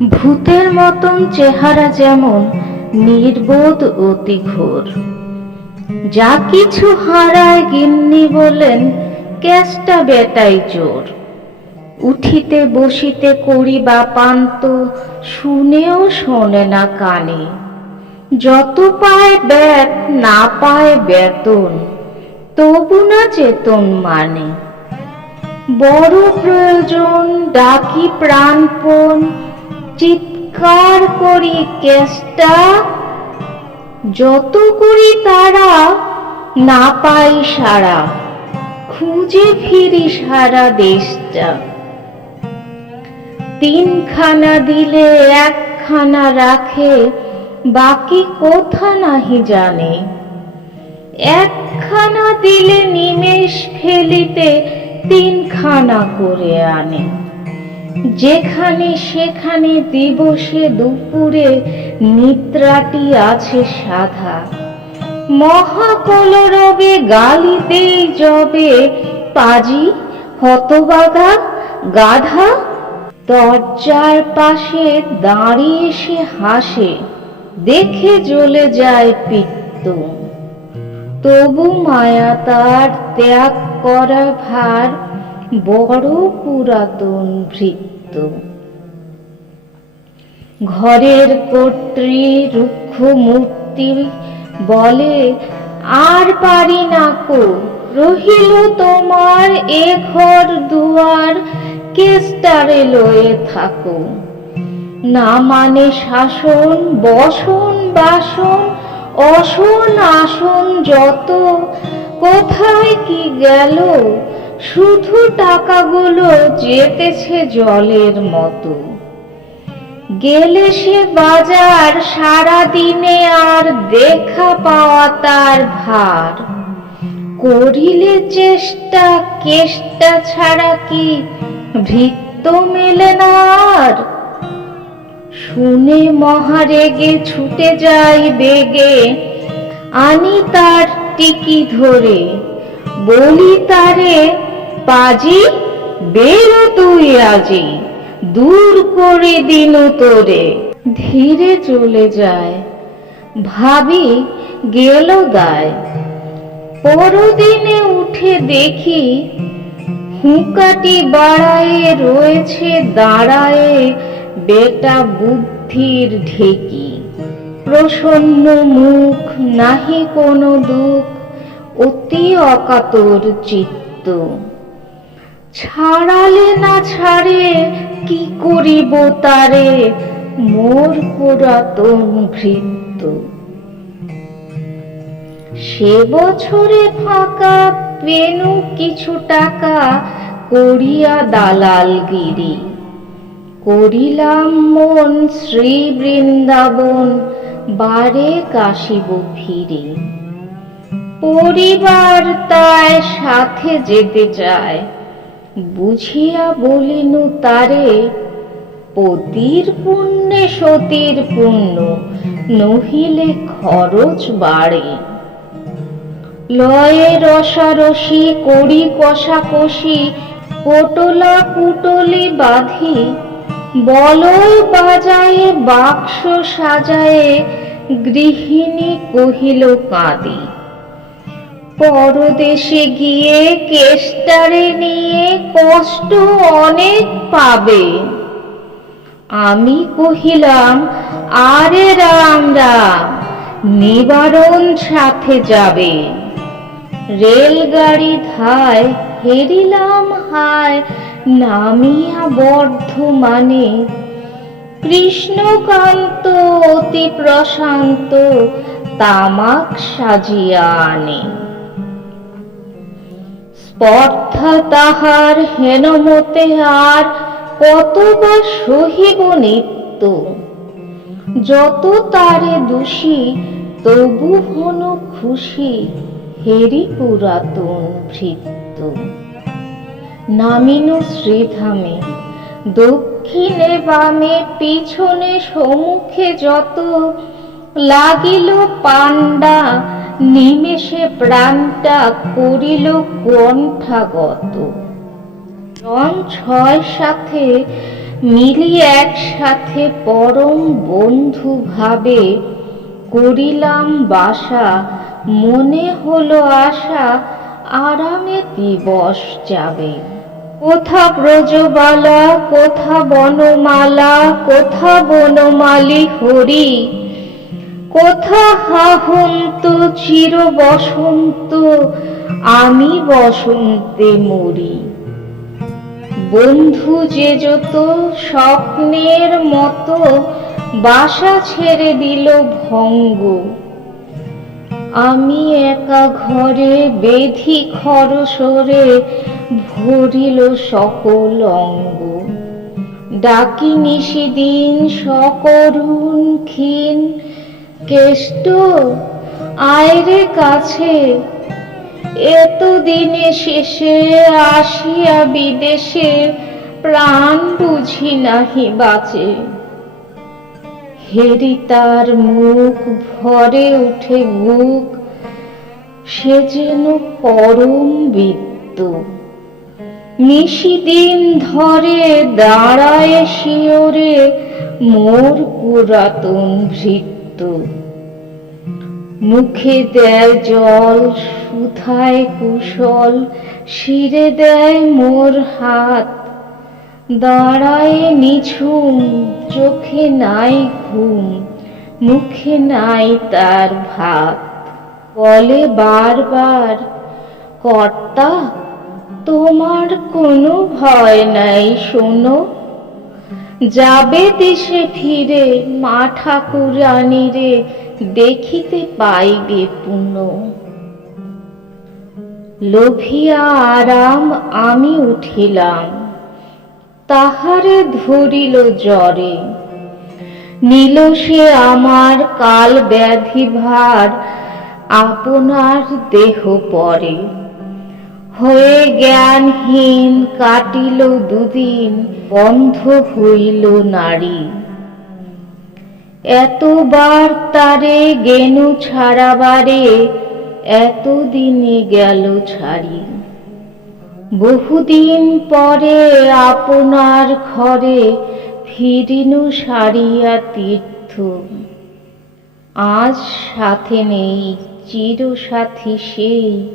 ভূতের মতন চেহারা যেমন নির্বোধ অতি ঘোর। যা কিছু হারায় গিন্নি বলেন ক্যাশটা বেটাই চোর। উঠিতে বসিতে করি বা পান্ত, শুনেও শোনে না কানে। যত পায় ব্যাত, না পায় বেতন, তবু না চেতন মানে। বড় প্রয়োজন, ডাকি প্রাণপণ চিৎকার করি কেষ্টা, যত করি তারা না পাই সারা, খুঁজে ফিরি সারা দেশটা। তিনখানা দিলে একখানা রাখে, বাকি কোথা নাহি জানে। একখানা দিলে নিমেষ ফেলিতে তিনখানা করে আনে। যেখানে সেখানে দিবসে দুপুরে নিদ্রাটি আছে সাধা। মহাকলরবে গালিতেই জবে পাজি, হতবাগা, গাধা। দরজার পাশে দাঁড়িয়ে সে হাসে, দেখে জ্বলে যায় পিত্ত। তবু মায়া তার ত্যাগ করা ভার বড় পুরাতন ভৃত্য। ঘরের কর্ত্রী রুক্ষ মূর্তি বলে, আর পারি না কো, রহিল তোমার এ ঘর দুয়ার, কেস্টারে লয়ে থাকো। না মানে শাসন, বসন, বাসন, অসন, আসন যত, কোথায় কি গেল শুধু টাকাগুলো যেতেছে জলের মতো। গেলে সে বাজার সারা দিনে আর দেখা পাওয়া তার ভার। করিলে চেষ্টা, কেষ্টা ছাড়া কি ভৃত্য মেলে না আর? শুনে মহারেগে ছুটে যাই বেগে, আনি তার টিকি ধরে, বলি তারে পাজি বেরো তুই আজি, দূর করে দিন তোরে। ধীরে চলে যায়, ভাবি গেল দায় পরদিনে উঠে দেখি হুঁকাটি বাড়ায়ে রয়েছে দাঁড়ায়ে বেটা বুদ্ধির ঢেকি। প্রসন্ন মুখ, নাহি কোনো দুঃখ, অতি অকাতর চিত্ত। ছাড়ালে না ছাড়ে, কি করিব তারে? মোর পুরাতন ভৃত্য। সে বছরে ফাঁকা পেনু কিছু টাকা করিয়া দালালগিরি করিলাম মন শ্রী বৃন্দাবন, বারে কাশিব ফিরে। পরিবার তাই সাথে যেতে চায় বুঝিয়া বলিনু তারে, পতির পুণ্যে সতীর পুণ্য, নহিলে খরচ বাড়ে। লয়ে রসারসি করি কষাকষি, পটলা পুটলি বাঁধি, বলয় বাজায়ে, বাক্স সাজায়ে, গৃহিণী কহিল কাঁদি। পরদেশে গিয়ে কেষ্টারে নিয়ে কষ্ট অনেক পাবে। আমি কহিলাম, আরে রাম রাম, নিবারণ সাথে যাবে। রেলগাড়ি ধায় হেরিলাম হায়, নামিয়া বর্ধমানে। কৃষ্ণকান্ত অতি প্রশান্ত, তামাক সাজিয়া আনে। স্পর্ধা তাহার হেনমতে আর কতবা সহিব নিত্য? যত তারে দোষী, তবু হন খুশি হেরি পুরাতন ভৃত্য। নামিনু শ্রীধামে, দক্ষিণে বামে, পিছনে সম্মুখে যত, লাগিল পাণ্ডা নিমেষে প্রাণটা করিল কণ্ঠাগত রং ছয় সাথে, মিলি একসাথে পরম বন্ধু ভাবে করিলাম বাসা। মনে হলো আশা, আরামে দিবস যাবে। কোথা ব্রজবালা, কোথা বনমালা, কোথা বনমালী হরি কোথা হাহন্ত, চির বসন্ত, আমি বসন্তে মরি। বন্ধু যে যত স্বপ্নের মতো, বাসা ছেড়ে দিল ভঙ্গ। আমি একা ঘরে বেধি খরসরে ভরিল সকল অঙ্গ। ডাকি নিশিদিন সকরুণ ক্ষীণ কেষ্ট, আয়রে কাছে, এতদিনে শেষে আসিয়া বিদেশে প্রাণ বুঝি নাহি বাঁচে। হেরি তার মুখ ভরে উঠে বুক সে যেন পরম বিদ্য নিশিদিন ধরে দাঁড়ায় শিওরে মোর পুরাতন ভৃত্য। মুখে দেয় জল সুথায় কুশল, শিরে দেয় মোর হাত। দাঁড়ায় নিঝুম, চোখে নাই ঘুম, মুখে নাই তার ভাত। বলে বারবার, কর্তা, তোমার কোনো ভয় নাই, শোনো। যাবে দেশে ফিরে, মা ঠাকুরানীরে দেখিতে পাইবে পুণ্য। লোভিয়া আরাম আমি উঠিলাম, তাহারে ধরিল জ্বরে। নিল সে আমার কাল ব্যাধি ভার আপনার দেহ পরে। হয়ে জ্ঞানহীন কাটিল দুদিন, বন্ধ হইল নারী। এতবার তারে গেনু ছাড়াবারে, এতদিনে গেল ছাড়ি। বহুদিন পরে আপনার ঘরে ফিরিনু সারিয়া তীর্থ। আজ সাথে নেই চির সাথী সেই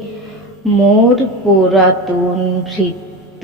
মোর পুরাতন ভৃত্য